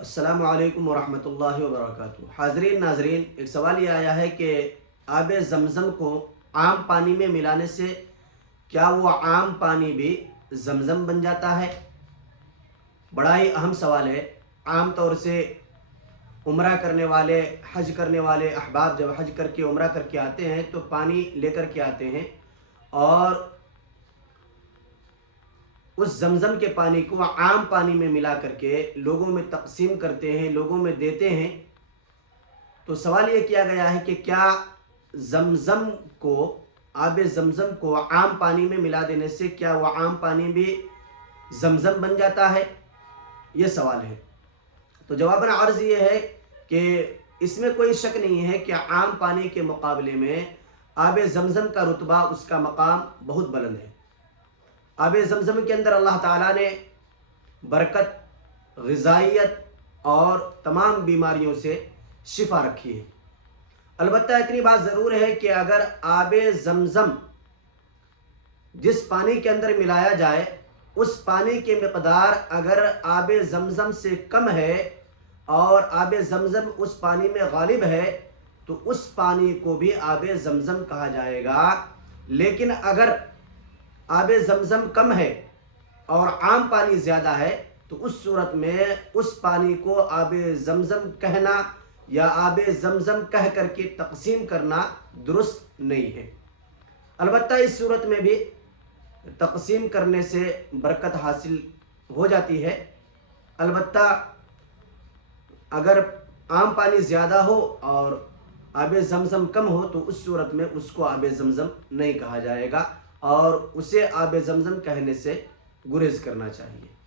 السلام علیکم ورحمۃ اللہ وبرکاتہ۔ حاضرین ناظرین، ایک سوال یہ آیا ہے کہ آب زمزم کو عام پانی میں ملانے سے کیا وہ عام پانی بھی زمزم بن جاتا ہے؟ بڑا ہی اہم سوال ہے۔ عام طور سے عمرہ کرنے والے، حج کرنے والے احباب جب حج کر کے عمرہ کر کے آتے ہیں تو پانی لے کر کے آتے ہیں اور اس زمزم کے پانی کو عام پانی میں ملا کر کے لوگوں میں تقسیم کرتے ہیں، لوگوں میں دیتے ہیں۔ تو سوال یہ کیا گیا ہے کہ کیا زمزم کو، آب زمزم کو عام پانی میں ملا دینے سے کیا وہ عام پانی بھی زمزم بن جاتا ہے؟ یہ سوال ہے۔ تو جواباً عرض یہ ہے کہ اس میں کوئی شک نہیں ہے کہ عام پانی کے مقابلے میں آب زمزم کا رتبہ، اس کا مقام بہت بلند ہے۔ آب زمزم کے اندر اللہ تعالیٰ نے برکت، غذائیت اور تمام بیماریوں سے شفا رکھی ہے۔ البتہ اتنی بات ضرور ہے کہ اگر آب زمزم جس پانی کے اندر ملایا جائے اس پانی کی مقدار اگر آب زمزم سے کم ہے اور آب زمزم اس پانی میں غالب ہے تو اس پانی کو بھی آب زمزم کہا جائے گا۔ لیکن اگر آب زمزم کم ہے اور عام پانی زیادہ ہے تو اس صورت میں اس پانی کو آب زمزم کہنا یا آب زمزم کہہ کر کے تقسیم کرنا درست نہیں ہے۔ البتہ اس صورت میں بھی تقسیم کرنے سے برکت حاصل ہو جاتی ہے۔ البتہ اگر عام پانی زیادہ ہو اور آب زمزم کم ہو تو اس صورت میں اس کو آب زمزم نہیں کہا جائے گا اور اسے آب زمزم کہنے سے گریز کرنا چاہیے۔